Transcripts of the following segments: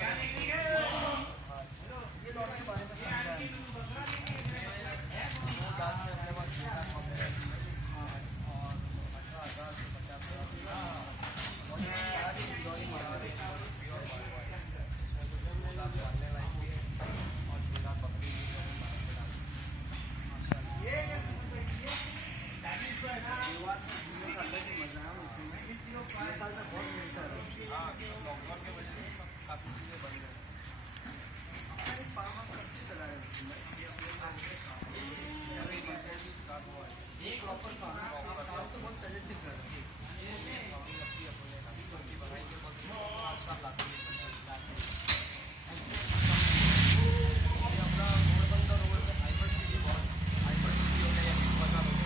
ये लॉट के बारे में समझा है। दांत से अपने पास और 18,000 से 50,000 और ये सारी इंजॉय मारा रहे हैं प्योर इसमें कुछ 2 लाख मारने लायक भी है और 6 लाख बकरी भी है ये अलग ही मजा है इसमें। ये साल में बहुत मिस कर रहा हूँ। हाँ, लॉकडाउन की वजह से काफ़ी चीज़ें बंद है। फार्म हाउस कब से चला है रिसेंटली स्टार्ट हुआ है। एक प्रॉपर फार्म तो बहुत पहले से कर रहे हैं। अपनी बढ़ाई के बाद 8 साल लाते हैं अपना रोड बंद रोड में हाइपर सिटी बहुत हाइपर सिटी हो गया पता हो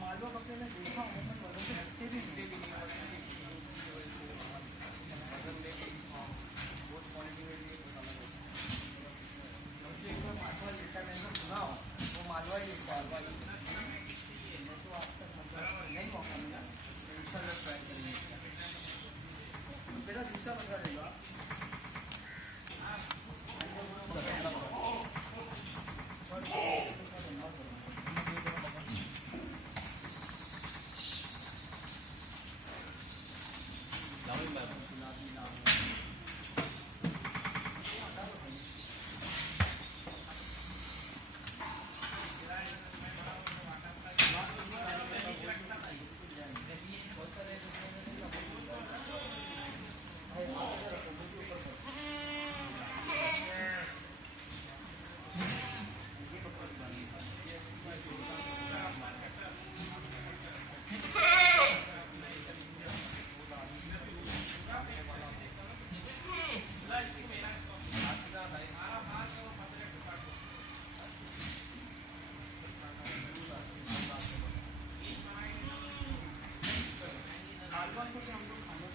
मालवा बकरे में देखा हूँ मैं वजन से हटते भी नहीं वजन में भी बहुत क्वालिटी में भी अलग होता है। एक बार मालवा लेता मैंने सुना हो वो मालवा ही मालवा मैं तो आज तक मतलब नहीं मौका मिला इंशाल्लाह ट्राई करेंगे। मेरा दूसरा बकरा लेगा हम लोग खाने